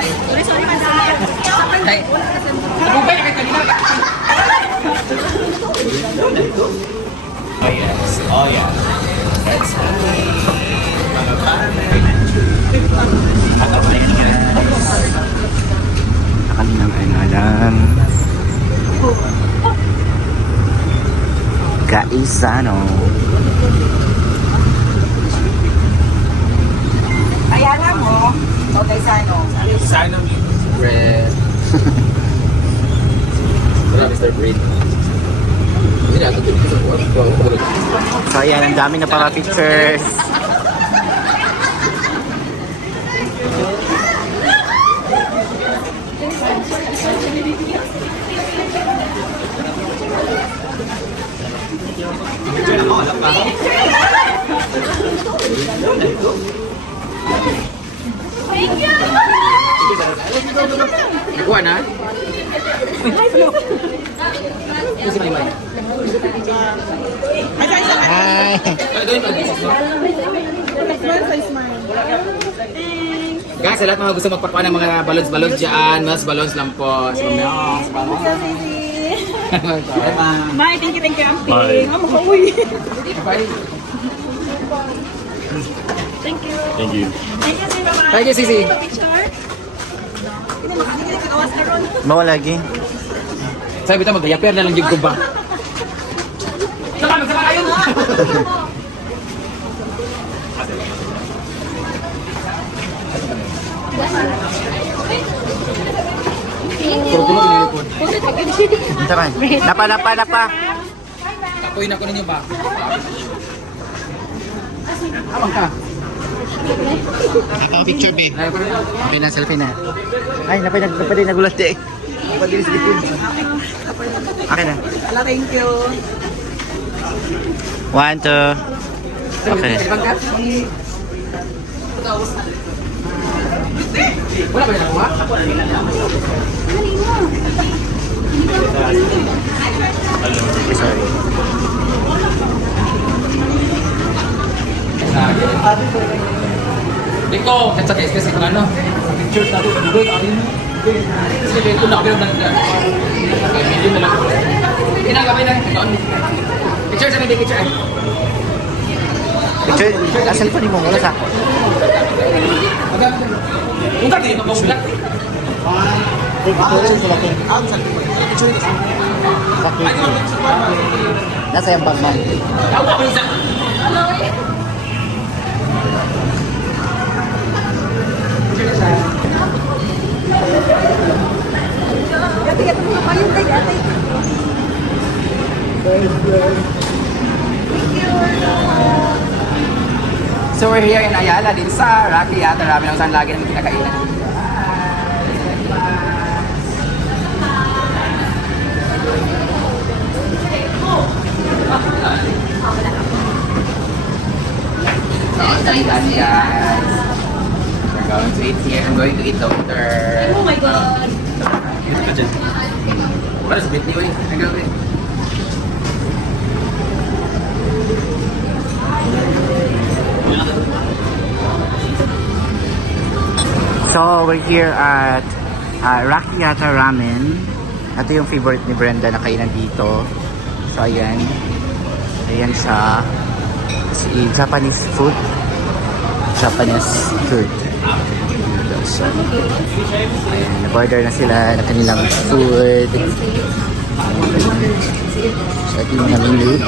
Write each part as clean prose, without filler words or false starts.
Sorry, madam. Ay, nabubay na kayo kanina. Oh yes, oh yeah. That's Nakalinang kailangan. Kaisano. Kaya lang mo. Okay, sano. Sano bread. Wala, Mr. Bread. Hindi na ito dito sa buwan. So ayan, ang dami na para pictures. Nakuha na? Ito si Maymay. Hi! Guys, sa lahat mga gusto magpakuha ng mga balloons dyan, mas balloons lang po. So, May, thank you, amping. Bye. Makauwi. Bye. Thank you. Thank you. Thank you, sir. Bye-bye. Thank you, Sisi. Picture. Hindi na kagawas aron. Bawa lagi. Sabi ito, mag-yaper na lang yung kuba. Saka kayo! Puro tulog nilipod. Tara. Napa. Tapuin ako ninyo ba? Abang ka. Picture, babe. Ay, pero Okay na, selfie na. Ay, napay nagulat eh. Okay na. Ala, thank you. 1, 2. Okay. Ibang ka? Wala ba yung nakuha? Sorry. Dito, sa KSS ito ano? Pictures natin sa Google, ano yun? Sige, ito na kami ng okay, medium na lang. Ginagabi na. Picture sa hindi picture. Picture, cellphone mo mula sa ako. Kung kati, ito bang bilang? Nasa yung bag mo. Ako ako isa. So we're here in Ayala din sa Rocky Yata. Marami na saan lagi namin kinakainan. Guys. We're going to eat here. I'm going to eat later. Oh my God. What is it? I'm going to eat. So, we're here at Rakiata Ramen. Ito yung favorite ni Brenda na kainan dito. So, ayan. Ayan siya. Japanese food. Japanese food. So, ayan. Nag-order na sila ng kanilang food. So, ito yung mga menu.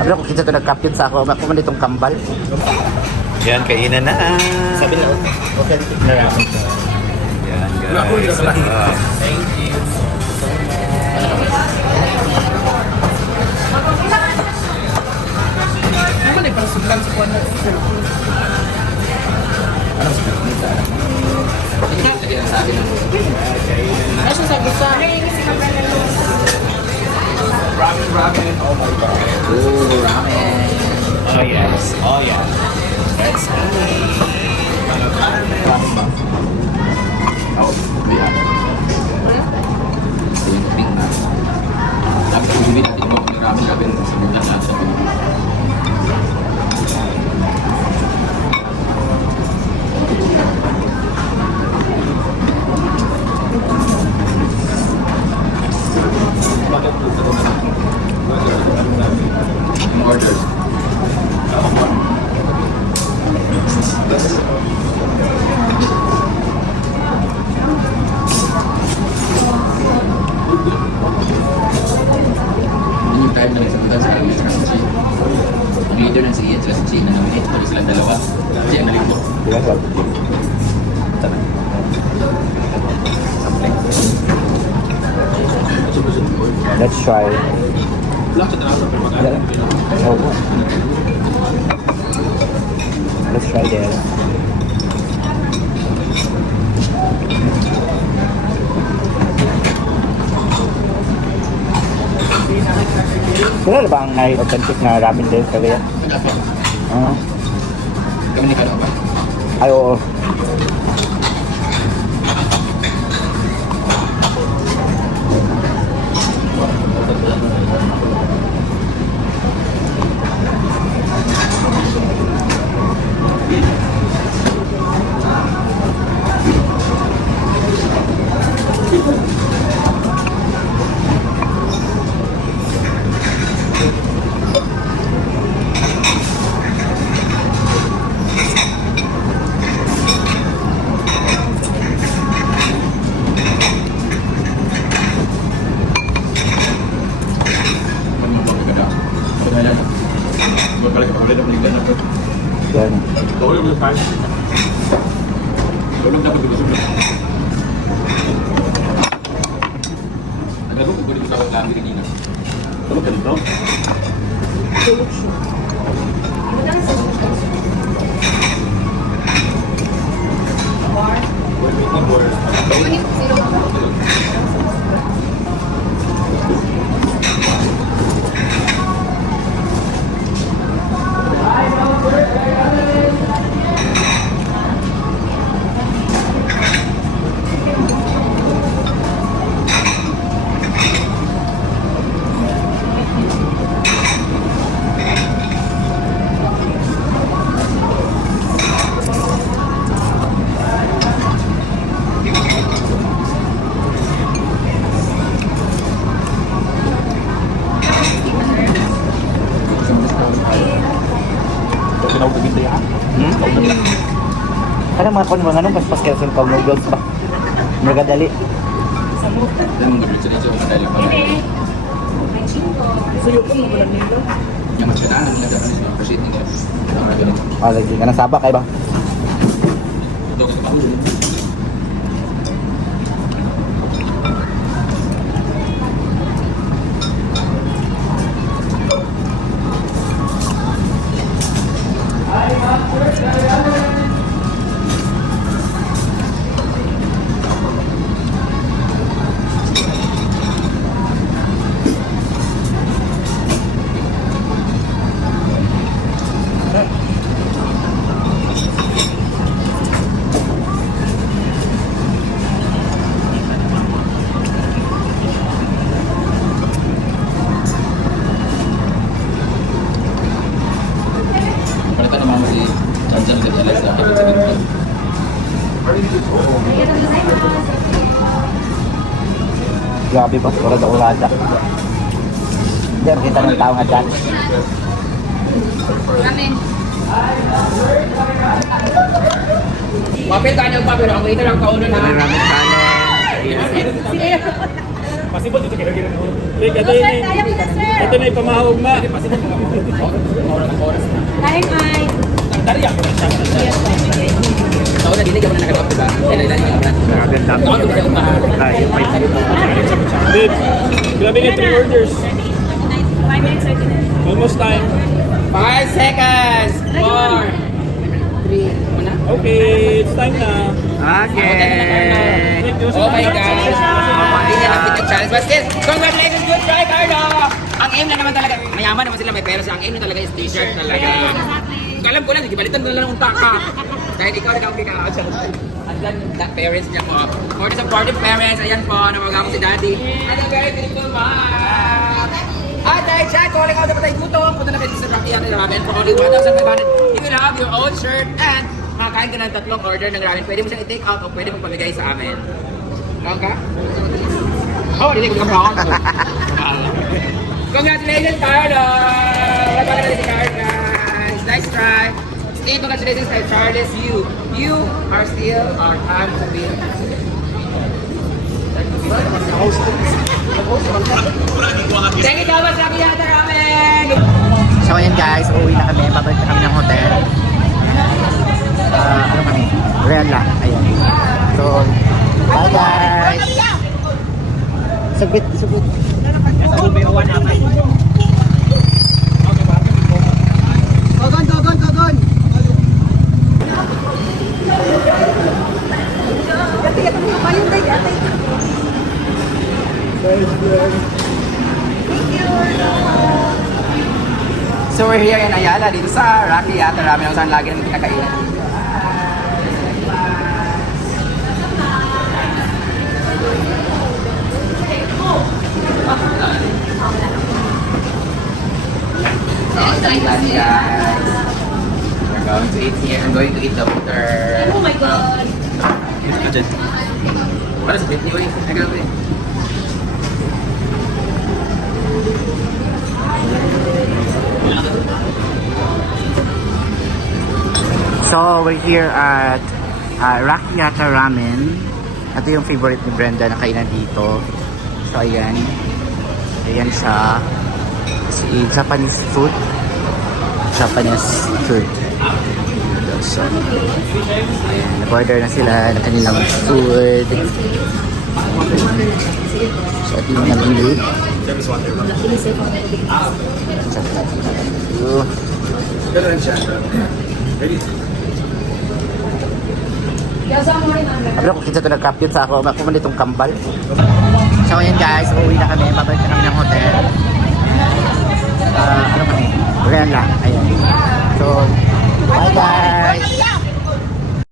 Abla ko kita to nag-captain sa ako. Ako man itong kambal. Yan, kainan na. Sabi na, okay. Naraman ko. Yan, guys. Thank you. Ano ba parang suglan sa kuwan na? Anong suglan nito? Ano siya sabi sa? Ramen. Oh my God. Ooh, ramen. Oh, yes. Oh, yeah. That's ramen ba? Oh, yeah. Pink na. Sabi ko, bumili Marami kami sa mga lasa. Orders. Yun yung time na nagsagutan sa amin sa si ang leader ng si Ian at si na nominate ko silang dalawa. Kasi ang nalito. Let's try. Oh. Let's try this. Wala ba ang authentic na ramen din sa kaya? Kami ni Kano ba? Ay, oo. Yan. Tulog na pa gulo-gulo. Naglalog ko dito sa kami kanina. Tulog ka dito? Tulog siya. Kadang mga kon mga pas pas kaya sa noodles ba? Magadali. Dan mong gabit sa dito ang dahil pa. Yang mas kailangan nila dapat sa proceed nila. Ah, lagi ka nasaba kay ba? Ito ka pa. Grabe ba? Urada-urada. Hindi, kita ng tao nga dyan. Ramen. Mapit ka niyang papel. Ang ito lang kauno na. Ramen kanin. Pasibot ito kaya gano'n. Ito na ipamahawag na. Oras na. Kain ay. Dari ako na siya. Taon na dinig ako na nakatapos ba? Kaya nailan niya ka. Grabe ang dami. Taon ko siya umahan. Ay, may Babe, grabe nga 3 orders. 5 minutes, 30 minutes. Almost time. 5 seconds! 4 3 Muna? Okay, it's time na. Okay. Thank you. Oh my gosh! Hindi niya napit yung challenge. But still, congratulations! Good try, Carlo! Ang aim na naman talaga, mayaman naman sila may pera sa ang aim na talaga is t-shirt talaga. Alam ko lang, nagibalitan mo na lang ang taka. Dahil ikaw nag-okay ka. Andyan yung parents niya po. For the supportive parents, ayan po, namagawa ko si Daddy. And a very beautiful mom! Ate Chan kayo, punta na kayo sa Rocky Yata Ramen for only 1,500. You will have your own shirt and makakain ka ng 3 order ng ramen. Pwede mo siyang i-take out o pwede mo pamigay sa amin. Down ka? Oh, hindi ko ka Congratulations, Carlo! Wala pa natin si Carlo, guys. Nice try. Steve, congratulations kay Charles. You are still our time to be. Thank you so much, Rocky Yata Ramen! So ayan guys, uuwi na kami. Babalik na kami ng hotel. Ano kami? Real lang. Ayan. So, bye guys! Sabit. Togon! So we're here in Ayala dito sa Rocky Yata Ramen kung saan lagi namin kinakainan. We're going to eat here. I'm going to eat the butter. Oh my God. What is it? Anyway, I got it. So, we're here at Rocky Yata Ramen. Ito yung favorite ni Brenda na kainan dito. So, ayan. Ayan siya. Si Japanese food. So, ayan. Nag-order na sila ng kanilang food. So, ito yung namili. Sabi ko, kita ito nag-capture sa ako. Ako man itong kambal. So, ayan guys. Uuwi na kami. Babalik na kami ng hotel. Ano kami? Real lang. Ayan. So, bye guys!